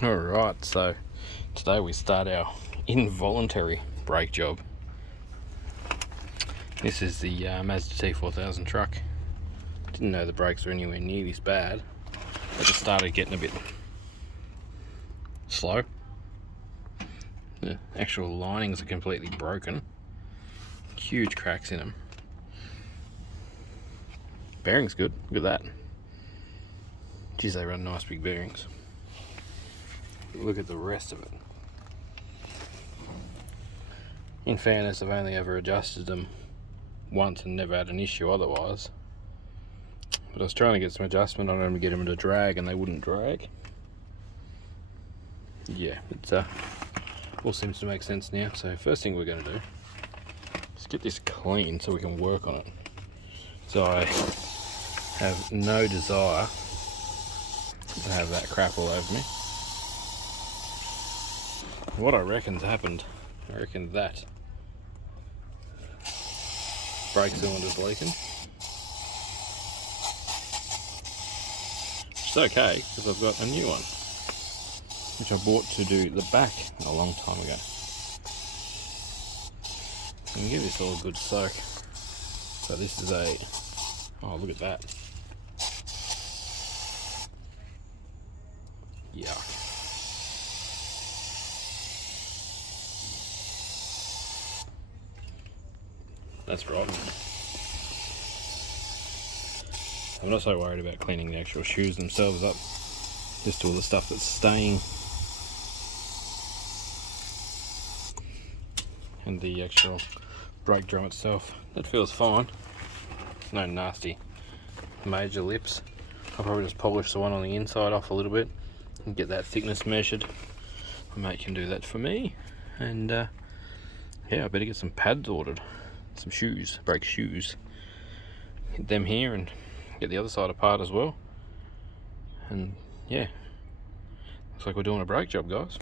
Alright, so today we start our involuntary brake job. This is the Mazda T4000 truck. Didn't know the brakes were anywhere near this bad. They just started getting a bit slow. The actual linings are completely broken. Huge cracks in them. Bearings good, look at that. Geez, they run nice big bearings. Look at the rest of it. In fairness, I've only ever adjusted them once and never had an issue otherwise. But I was trying to get some adjustment on them to get them to drag, and they wouldn't drag. Yeah, it all seems to make sense now. So first thing we're going to do is get this clean so we can work on it. So I have no desire to have that crap all over me. What I reckon's happened, I reckon that brake cylinder's leaking. Which is okay, because I've got a new one, which I bought to do the back a long time ago. I'm gonna give this all a good soak. So this is a, oh look at that. Yuck. That's right. I'm not so worried about cleaning the actual shoes themselves up, just all the stuff that's staying and the actual brake drum itself. That feels fine. There's no nasty major lips. I'll probably just polish the one on the inside off a little bit and get that thickness measured. My mate can do that for me, and yeah, I better get some pads ordered. Some shoes, brake shoes. Get them here and get the other side apart as well. And yeah, looks like we're doing a brake job, guys.